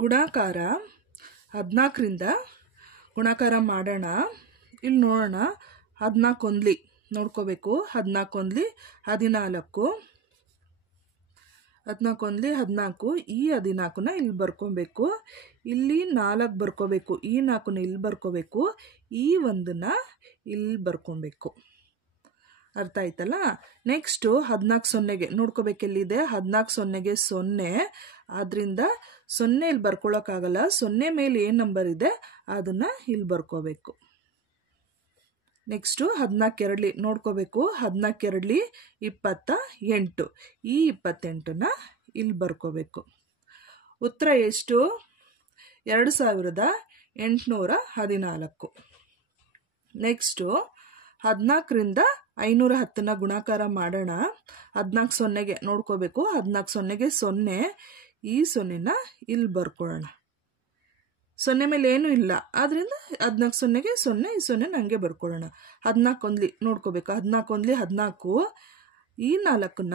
ಗುಣಾಕಾರ 14ರಿಂದ ಗುಣಾಕಾರ ಮಾಡೋಣ. ಇಲ್ಲಿ ನೋಡೋಣ. 14 ಒಂದ್ಲಿ ನೋಡ್ಕೋಬೇಕು. 14 ಒಂದ್ಲಿ 14, 14 ಒಂದ್ಲಿ 14. ಈ 14ನ ಇಲ್ಲಿ ಬರ್ಕೊಬೇಕು. ಇಲ್ಲಿ 4 ಬರ್ಕೋಬೇಕು. ಈ 4ನ ಇಲ್ಲಿ ಬರ್ಕೋಬೇಕು. ಈ 1ನ ಇಲ್ಲಿ ಬರ್ಕೊಬೇಕು. ಅರ್ಥ ಆಯ್ತಲ್ಲ. ನೆಕ್ಸ್ಟು 14 ಸೊನ್ನೆಗೆ ನೋಡ್ಕೋಬೇಕು. ಎಲ್ಲಿದೆ 14 ಸೊನ್ನೆಗೆ 0. ಆದ್ರಿಂದ 0 ಇಲ್ಲಿ ಬರ್ಕೊಳ್ಳೋಕ್ಕಾಗಲ್ಲ. 0 ಮೇಲೆ ಏನು ನಂಬರ್ ಇದೆ ಅದನ್ನ ಇಲ್ಲಿ ಬರ್ಕೋಬೇಕು. ನೆಕ್ಸ್ಟು 14 ಎರಡ್ಲಿ ನೋಡ್ಕೋಬೇಕು. 14 ಎರಡ್ಲಿ 28. ಈ 28ನ ಇಲ್ಲಿ ಬರ್ಕೋಬೇಕು. ಉತ್ತರ ಎಷ್ಟು? 2814. ನೆಕ್ಸ್ಟು 14ರಿಂದ 510ನ ಗುಣಾಕಾರ ಮಾಡೋಣ. 14 ಸೊನ್ನೆಗೆ ನೋಡ್ಕೋಬೇಕು. 14 ಸೊನ್ನೆಗೆ 0. ಈ 0ನ ಇಲ್ಲಿ ಬರ್ಕೊಳ್ಳೋಣ. 0 ಮೇಲೆ ಏನೂ ಇಲ್ಲ. ಆದ್ರಿಂದ 14 ಸೊನ್ನೆಗೆ 0. ಈ 0 ನಂಗೆ ಬರ್ಕೊಳ್ಳೋಣ. 14 ಒಂದ್ಲಿ ನೋಡ್ಕೋಬೇಕು. 14 ಒಂದ್ಲಿ 14. ಈ 4ನ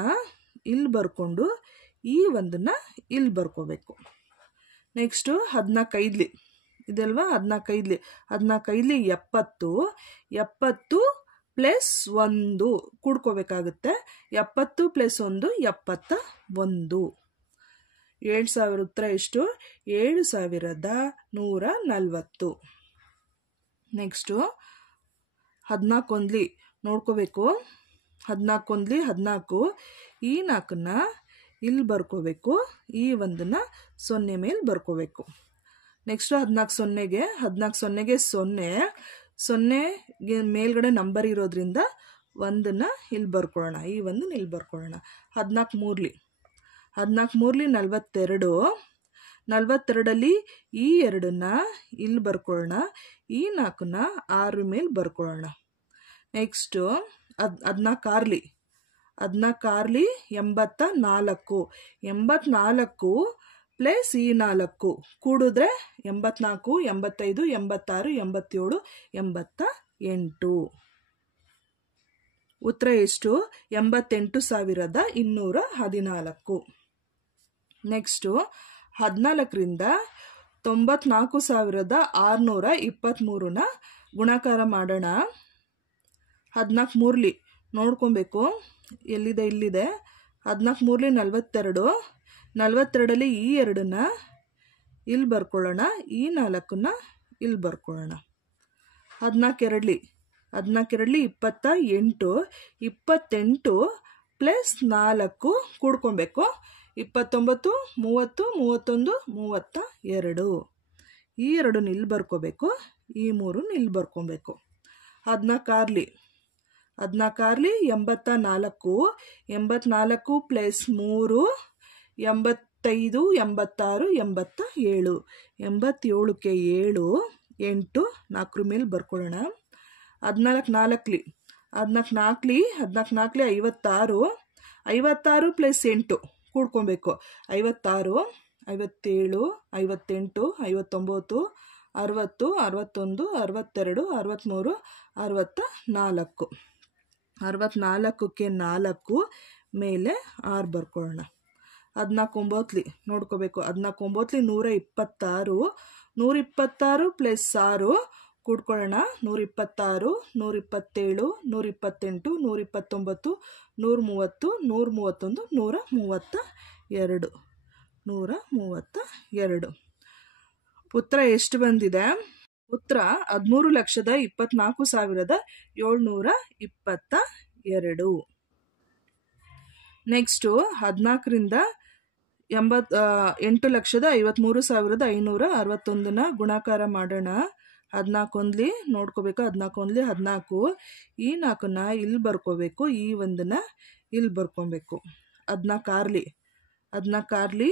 ಇಲ್ಲಿ ಬರ್ಕೊಂಡು ಈ 1ನ ಇಲ್ಲಿ ಬರ್ಕೋಬೇಕು. ನೆಕ್ಸ್ಟು 14 ಐದ್ಲಿ ಇದಲ್ವಾ. 14 ಐದ್ಲಿ 70. 70 ಪ್ಲಸ್ 1 ಕೂಡ್ಕೋಬೇಕಾಗುತ್ತೆ. 70 ಪ್ಲಸ್ 1 71. 7000 ಉತ್ತರ ಎಷ್ಟು? 7140. ನೆಕ್ಸ್ಟು 14 ಒಂದ್ಲಿ ನೋಡ್ಕೋಬೇಕು. 14 ಒಂದ್ಲಿ 14. ಈ 4ನ ಇಲ್ಲಿ ಬರ್ಕೋಬೇಕು. ಈ 1ನ 0 ಮೇಲೆ ಬರ್ಕೋಬೇಕು. ನೆಕ್ಸ್ಟು 14 ಸೊನ್ನೆಗೆ 0. 0ಗೆ ಮೇಲ್ಗಡೆ ನಂಬರ್ ಇರೋದ್ರಿಂದ 1ನ ಇಲ್ಲಿ ಬರ್ಕೊಳ್ಳೋಣ. ಈ 1ನ ಇಲ್ಲಿ ಬರ್ಕೊಳ್ಳೋಣ. 14 ಮೂರ್ಲಿ 42. 42ಅಲ್ಲಿ ಈ 2ನ ಇಲ್ಲಿ ಬರ್ಕೊಳ್ಳೋಣ. ಈ 4ನ 6 ಮೇಲೆ ಬರ್ಕೊಳ್ಳೋಣ. Next 14 early 84. 84 ಪ್ಲಸ್ ಈ 4 ಕೂಡಿದ್ರೆ 84, 85, 86, 87, 88. ಉತ್ತರ ಎಷ್ಟು? 88214. ನೆಕ್ಸ್ಟು 14ರಿಂದ 94623ನ ಗುಣಾಕಾರ ಮಾಡೋಣ. 14 ಮೂರ್ಲಿ ನೋಡ್ಕೊಬೇಕು. ಎಲ್ಲಿದೆ? ಇಲ್ಲಿದೆ. 14 ಮೂರ್ಲಿ 42. 42ಅಲ್ಲಿ ಈ 2ನ ಇಲ್ಲಿ ಬರ್ಕೊಳ್ಳೋಣ. ಈ 4ನ ಇಲ್ಲಿ ಬರ್ಕೊಳ್ಳೋಣ. 14 ಎರಡ್ಲಿ 28. 28 ಪ್ಲಸ್ 4 ಕೂಡ್ಕೊಬೇಕು. 29, 30, 31, 32. ಈ 2ನ ಇಲ್ಲಿ ಬರ್ಕೋಬೇಕು. ಈ 3ನ ಇಲ್ಲಿ ಬರ್ಕೊಬೇಕು. 14 ಆರ್ಲಿ 84. 84 ಪ್ಲಸ್ 3 85, 86, 87. 87ಕ್ಕೆ 7. 8 4 ಮೇಲೆ ಬರ್ಕೊಳ್ಳೋಣ. 14 ನಾಲ್ಕಲಿ 56. 56 ಪ್ಲಸ್ 8 ಕೂಡ್ಕೊಬೇಕು. 56, 57, 58, 59, 60, 61, 62, 63, 64. 64ಕ್ಕೆ 4 ಮೇಲೆ 6 ಬರ್ಕೊಳ್ಳೋಣ. 14 ನೋಡ್ಕೋಬೇಕು. 14 126. 126 ಪ್ಲಸ್ 6 ಕೂಡ್ಕೊಳ್ಳೋಣ. 126, 127, 128, 129, 130, 131, 132. 132. ಉತ್ತರ ಎಷ್ಟು ಬಂದಿದೆ? ಉತ್ತರ 13,24,722. ನೆಕ್ಸ್ಟು 14ರಿಂದ 8,53,561ನ ಗುಣಾಕಾರ ಮಾಡೋಣ. 14 ಒಂದ್ಲಿ ನೋಡ್ಕೋಬೇಕು. 14 ಒಂದ್ಲಿ 14. ಈ 4ನ ಇಲ್ಲಿ ಬರ್ಕೋಬೇಕು. ಈ 1ನ ಇಲ್ಲಿ ಬರ್ಕೊಬೇಕು. 14 ಆರ್ಲಿ 84.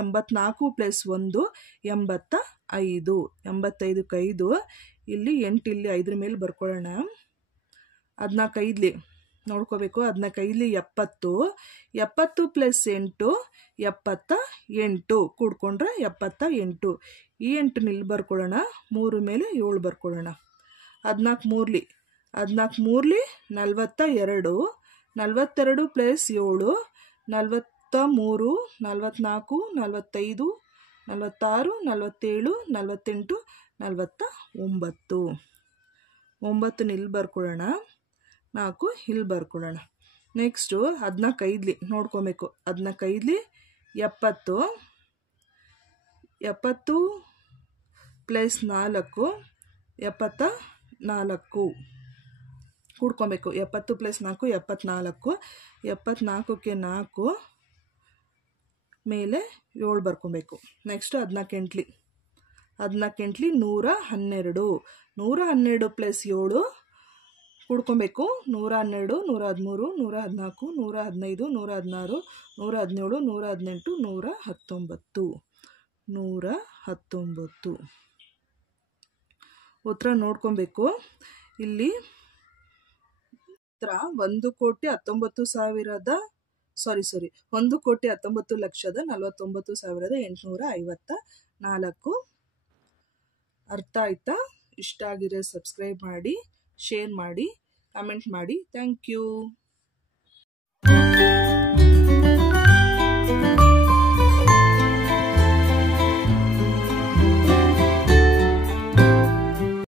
84 ಪ್ಲಸ್ 1 85. 85ಕ್ಕೆ 5. ಇಲ್ಲಿ 8 ಇಲ್ಲಿ 5 ಮೇಲೆ ಬರ್ಕೊಳ್ಳೋಣ. 14 ಐದ್ಲಿ ನೋಡ್ಕೋಬೇಕು. 14 ಐದ್ಲಿ 70. 70 ಪ್ಲಸ್ 8 78 ಕೂಡ್ಕೊಂಡ್ರೆ 78. ಈ 8ನ ಇಲ್ಲಿ ಬರ್ಕೊಳ್ಳೋಣ. 3 ಮೇಲೆ 7 ಬರ್ಕೊಳ್ಳೋಣ. 14 ಮೂರ್ಲಿ 42. 42 ಪ್ಲಸ್ 7 43, 44, 45, 46, 47, 48, 49. 9 ಇಲ್ಲಿ ಬರ್ಕೊಳ್ಳೋಣ, 4 ಇಲ್ಲಿ ಬರ್ಕೊಳ್ಳೋಣ. ನೆಕ್ಸ್ಟು 14 ನೋಡ್ಕೊಬೇಕು. 14 70, 70 ಪ್ಲಸ್ 4 74 ಕೂಡ್ಕೊಬೇಕು. 70 ಪ್ಲಸ್ 4 74, 74ಕ್ಕೆ 4 ಮೇಲೆ 7 ಬರ್ಕೊಬೇಕು. Next 14 112, 112 plus 7 ಕೂಡ್ಕೊಬೇಕು. 112, 113, 114, 115, 116, 117, 118, 119. ಉತ್ತರ ನೋಡ್ಕೊಬೇಕು. ಇಲ್ಲಿ ಉತ್ತರ 1,19,49,854. ಅರ್ಥ ಆಯ್ತಾ? ಇಷ್ಟ ಆಗಿದ್ರೆ ಸಬ್ಸ್ಕ್ರೈಬ್ ಮಾಡಿ, ಶೇರ್ ಮಾಡಿ, ಕಮೆಂಟ್ ಮಾಡಿ. Thank you.